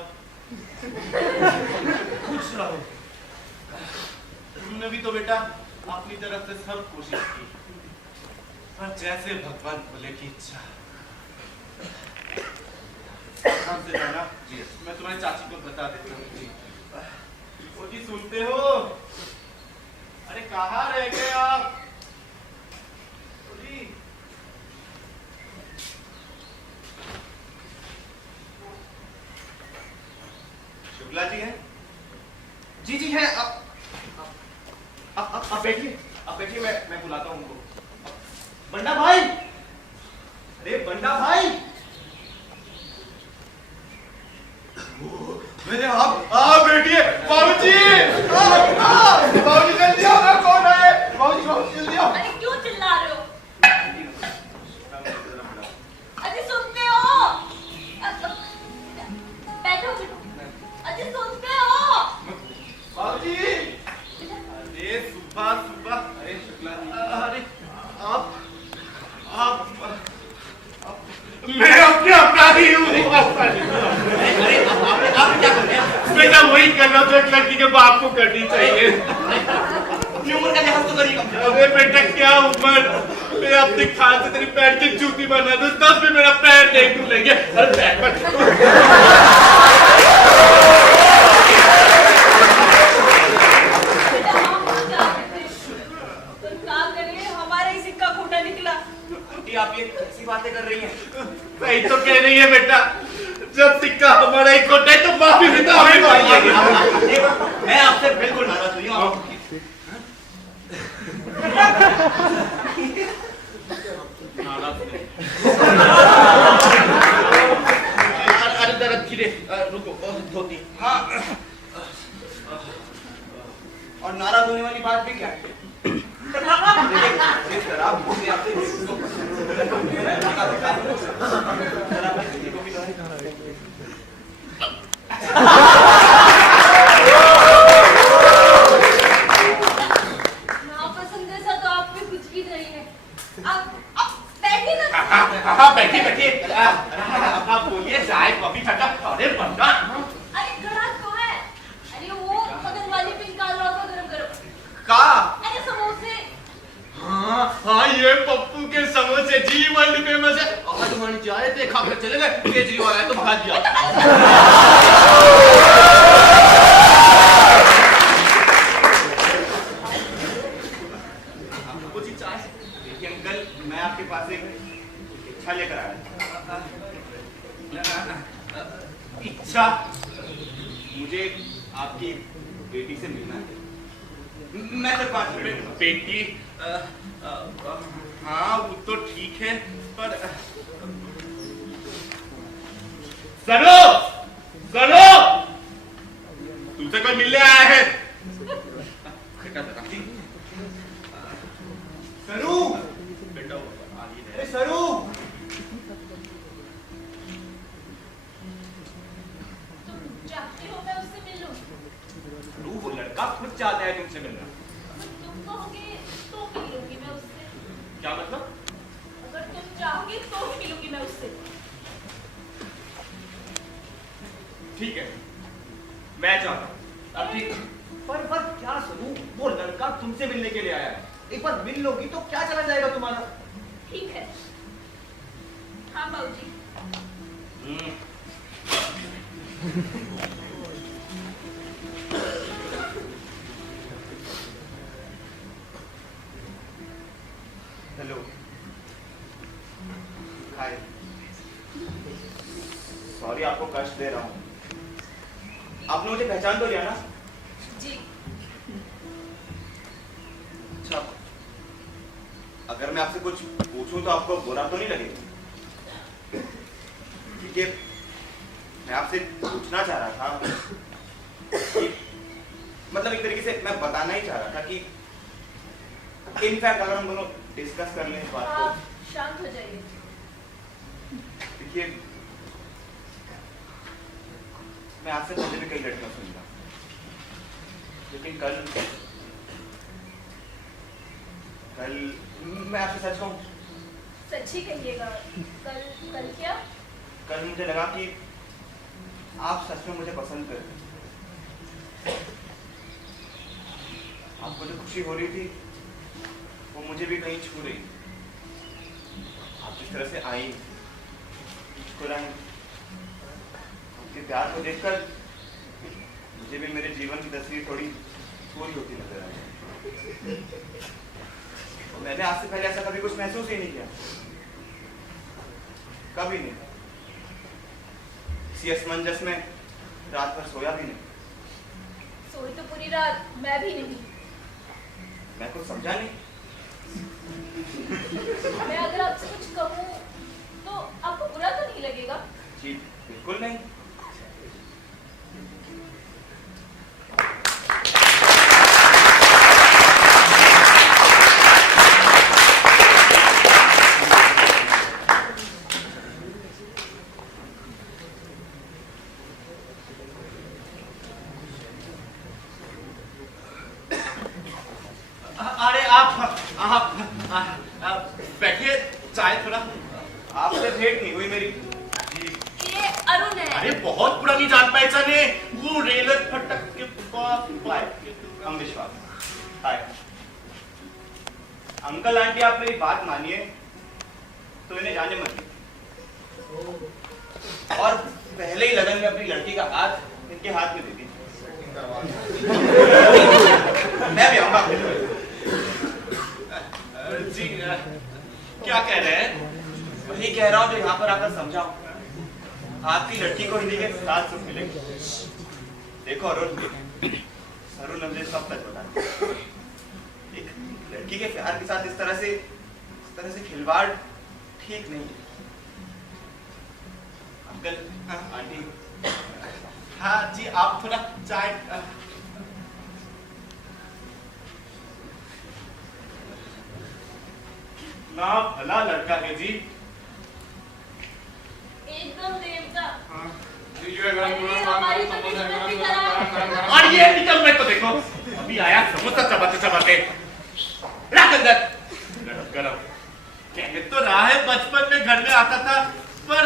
खुश रहो। तुमने भी तो बेटा अपनी तरफ से सब कोशिश की, पर जैसे भगवान बोले की इच्छा। काम से जाना जी, मैं तुम्हारी चाची को बता देता हूँ जी। वो जी सुनते हो? अरे कहाँ रह गए आप? जी शुक्ला जी हैं? जी जी है। आप बैठिए, आप बैठिए, मैं बुलाता हूँ उनको। बंडा भाई, अरे बंडा भाई, मेरे आप बैठिए। बाबूजी, बाबूजी जल्दी आओ, मैं कौन है? बाबूजी जल्दी आओ। अरे क्यों चिल्ला रहे हो? अरे सुनते हो? बैठो बैठो। अरे सुनते हो? बाबूजी, अरे सुबह सुबह, अरे शुक्ला जी, अरे आप मैं अपने अपराधी हूँ। बेटा वही करना तो एक लड़की के बाप को करनी चाहिए। उम्र का लिहाज तो करिए कम। अरे बेटा क्या उम्र, मैं अपने खान से तेरी पैर की जूती बना दूं तब भी मेरा पैर नहीं खुलेंगे। अरे बैठ बेटा हम तो चाहते थे, पर क्या करें, हमारा ही सिक्का खोटा निकला। आंटी आप ये कैसी बातें कर रही हैं? सही तो कह रही है बेटा, जब सिक्का हमारा ही खोटा है तो माफी भी तो हमें मांगिए। मैं आपसे बिल्कुल नाराज हुई हूँ। अरे दर्द की रे, रुको, धोती। हाँ। और नाराज होने वाली बात भी क्या है? देखिए, शराब मुझे आपसे अरे बंदा अरे गड़ा तो है। अरे वो बगल वाली पे निकाल रहा होगा गरम गरम। का अरे समोसे। हाँ हाँ, ये पप्पू के समोसे जी वर्ल्ड फेमस है। आज मान जाए थे, खा कर चले गए, केजरीवाल है तो भगा दिया। कुछ ही चाय? देखिए अंकल, मैं आपके पास एक इच्छा लेकर आया। इच्छा? मुझे आपकी बेटी से मिलना है। मैं सिर्फ 5 मिनट। बेटी हाँ वो तो ठीक है, पर सरो सरो तुमसे कोई मिलने आया है। सरू, बेटा अरे सरू, तुम चाहती हो मैं उससे मिल लूं? सरू वो लड़का खुद चाहता है तुमसे मिलना। अगर तुम कहोगे तो मिल लूंगी मैं उससे। क्या मतलब? अगर तुम चाहोगे तो ही मिलूंगी मैं उससे। ठीक है, मैं चाहता हूँ। अब ठीक, पर क्या सरू, वो लड़का तुमसे मिलने के लिए आया है। एक बार मिल लोगी तो क्या चला जाएगा तुम्हारा? ठीक है। हाँ बाबूजी। हेलो, हाय, सॉरी आपको कष्ट दे रहा हूँ। आपने मुझे पहचान तो लिया ना? जी। अच्छा, अगर मैं आपसे कुछ पूछूं तो आपको बुरा तो नहीं लगेगा? ठीक है, मैं आपसे पूछना चाह रहा था कि मतलब एक तरीके से मैं बताना ही चाह रहा था कि इनफैक्ट अगर हम दोनों डिस्कस कर लें इस बात को। आप शांत हो जाइए। देखिए, मैं आपसे पहले भी कई लड़कियां सुनता, लेकिन कल मैं आपसे सच कहूं, सच ही कहिएगा। कल कल क्या? कल मुझे लगा कि आप सच में मुझे पसंद करते। आपको जो खुशी हो रही थी वो मुझे भी कहीं छू रही। आप जिस तरह से आई, मुस्कुराई, आपके प्यार को देखकर मुझे भी मेरे जीवन की तस्वीर थोड़ी पूरी होती नजर आई। मैंने आज से पहले ऐसा कभी कुछ महसूस ही नहीं किया, कभी नहीं। इसी असमंजस में रात भर सोया भी नहीं। सोई तो पूरी रात मैं भी नहीं। मैं कुछ समझा नहीं। मैं अगर आपसे कुछ कहूँ तो आपको बुरा तो नहीं लगेगा? जी बिल्कुल नहीं। अरे आप बैठिए, चाय थोड़ा। आपसे भेंट नहीं हुई मेरी। ये अरुण है। अरे बहुत पुरानी जान पहचान है, वो रेलवे फटक के पास हम विश्वास। हाय अंकल आंटी, आप मेरी बात मानिए तो इन्हें जाने मत दीजिए। और पहले ही लगन में अपनी लड़की का हाथ इनके हाथ में दे दीजिए। मैं भी आऊंगा आपके घर। जी क्या कह रहे हैं? वही कह रहा हूँ जो यहाँ पर आकर समझाओ। आपकी लड़की को हिंदी के साथ सुख मिलेंगे। देखो अरुण, अरुण मुझे सब सच बता। एक लड़की के प्यार के साथ इस तरह से खिलवाड़ ठीक नहीं है। अंकल आंटी, हाँ जी, आप थोड़ा चाय। ना भला लड़का है जी। एकदम देवता। और ये निकल में तो देखो, अभी आया समोसा चबाते चबाते। रख अंदर। गरम गरम। कहने तो रहा है बचपन में घर में आता था, पर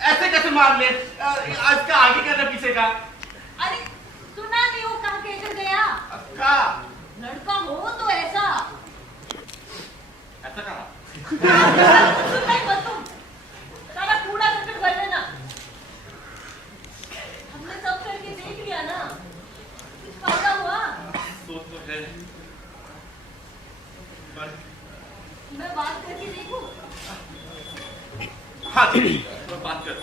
ऐसे कैसे मार ले? इसका आगे क्या था पीछे का? अरे सुना नहीं वो कहाँ कहकर गया? का लड़का हो तो ऐसा। ऐसा कहा? सुनना ही मत तुम। सारा कूड़ा करकट भर लेना। हमने सब करके देख लिया ना, कुछ फायदा हुआ? सोच तो है, पर मैं बात करके देखूं? हाँ जी, तो बात कर।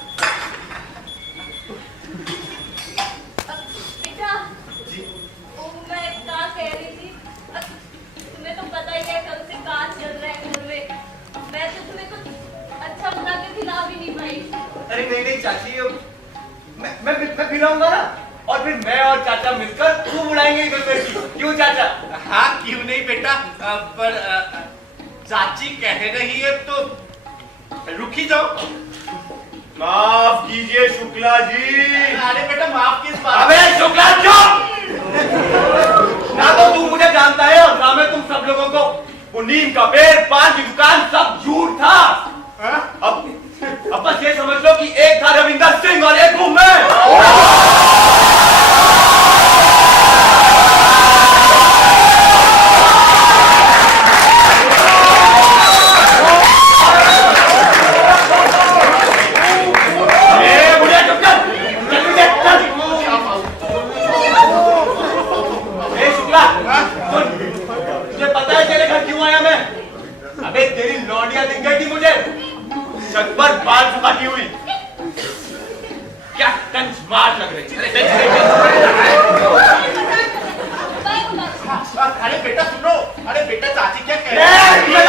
बेटा, वो मैं क्या कह रही थी? तुम्हें तो पता ही है कल से काज चल रहा है घर में। मैं तो तुम्हें कुछ अच्छा बना के खिला भी नहीं पाई। अरे नहीं नहीं चाची, मैं खिलाऊंगा ना, और फिर मैं और चाचा मिलकर खूब उड़ाएंगे इधर पे। क्यों चाचा? हाँ क्यों नहीं बेटा, पर चाची कह रही है तो रुक ही जाओ। माफ कीजिए शुक्ला जी। अरे बेटा माफ किस बात? अबे शुक्ला चुप! ना तो तू मुझे जानता है और ना मैं तुम सब लोगों को। वो नीम का पेड़, पान की दुकान सब झूठ था। अब बस ये समझ लो कि एक था रविंदर सिंह और एक हूं मैं। तेरी लौंडिया दिख गई थी मुझे छत पर बाल सुखाती हुई। क्या कंजमार लग रही। अरे बेटा सुनो, अरे बेटा चाची क्या कह रही है?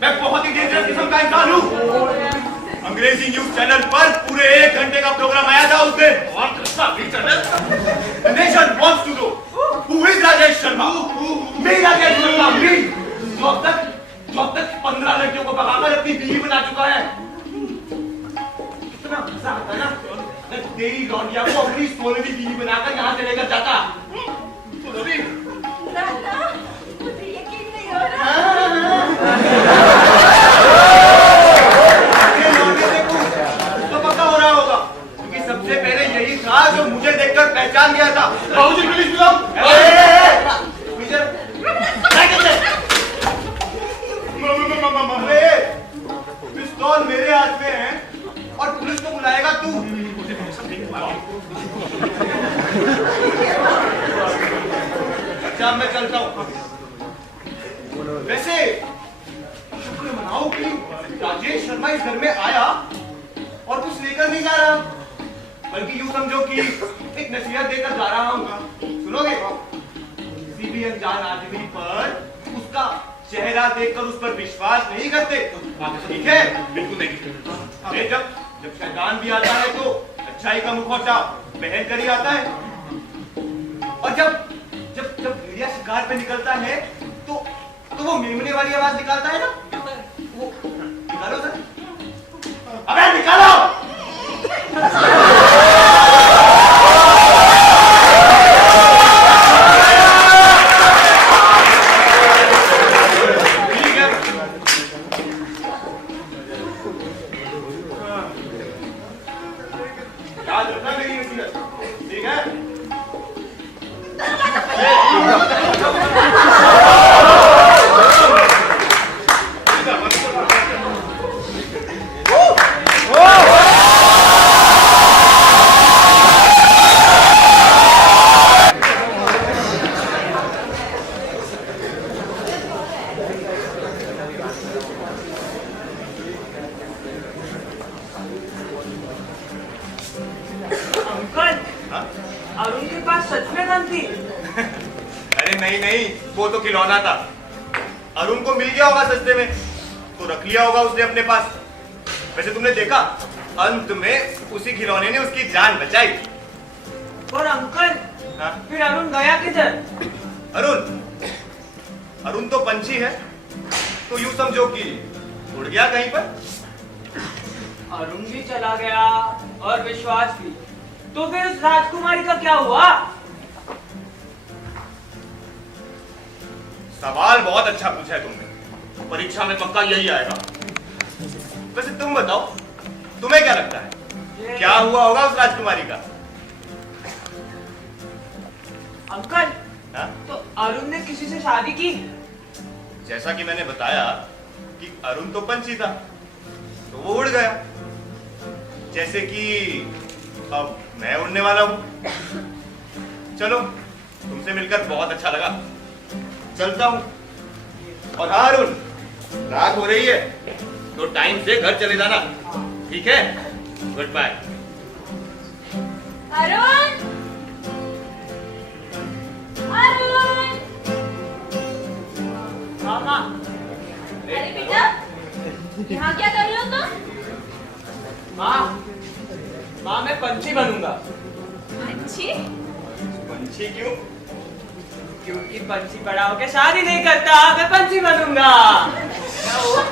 मैं बहुत ही डेंजरस किस्म का इंसान हूँ। अंग्रेजी न्यूज चैनल पर पूरे 1 घंटे का प्रोग्राम आया था उस दिन। और कितना भी channel? The nation wants to know who is Rajesh Sharma? मैं राजेश शर्मा, मैं जो अब तक 15 लड़कियों को भगाकर अपनी बीवी बना चुका है। कितना मजा आता है ना अगर तेरी लौंडिया को अपनी 16वीं बीवी बनाकर यहाँ से लेकर जाता। दादा, मुझे यकीन नहीं हो रहा। तो पक्का हो रहा होगा क्योंकि सबसे पहले यही था जो मुझे देखकर पहचान गया था। बाबूजी पुलिस बुलाओ। पिस्तौल मेरे हाथ में है और पुलिस को बुलाएगा तू। अच्छा मैं चलता हूँ। वैसे शुक्र मनाओ कि राजेश शर्मा इस घर में आया और कुछ लेकर नहीं जा रहा, बल्कि यूं समझो कि एक नसीहत देकर जा रहा हूं। सुनोगे? किसी भी अनजान आदमी पर उसका चेहरा देखकर उस पर विश्वास नहीं करते, ठीक है? बिल्कुल नहीं। अरे जब शैतान भी आता है तो अच्छाई का मुखौटा पहन कर ही आता है। और जब भेड़िया शिकार पे निकलता है तो वो मेमने वाली आवाज निकालता है ना, वो निकालो सर। अबे निकालो! ठीक है। याद रखना मेरी नसीहत, ठीक है? अरुण के पास सच में गन थी? अरे नहीं, वो तो खिलौना था। अरुण को मिल गया होगा सस्ते में तो रख लिया होगा उसने अपने पास। वैसे तुमने देखा, अंत में उसी खिलौने ने उसकी जान बचाई। और अंकल, हाँ? फिर अरुण गया किधर? अरुण तो पंछी है, तो यूं समझो कि उड़ गया कहीं पर। अरुण भी चला गया और विश्वास भी, तो फिर उस राजकुमारी का क्या हुआ? सवाल बहुत अच्छा पूछा है तुमने। परीक्षा में पक्का यही आएगा। वैसे तुम बताओ, तुम्हें क्या लगता है क्या हुआ होगा उस राजकुमारी का? अंकल, हाँ? तो अरुण ने किसी से शादी की? जैसा कि मैंने बताया कि अरुण तो पंछी था, तो वो उड़ गया। जैसे कि अब मैं उड़ने वाला हूं। चलो, तुमसे मिलकर बहुत अच्छा लगा, चलता हूं। और हाँ अरुण, रात हो रही है तो टाइम से घर चले जाना, ठीक है? Good bye. अरुण, अरुण, मामा, अरे बेटा, यहाँ क्या कर रहे हो तुम? माँ, माँ मैं पंछी बनूंगा। पंछी? पंछी क्यों? क्योंकि पंछी बड़ा होके शादी नहीं करता, मैं पंछी बनूंगा। क्या हुआ?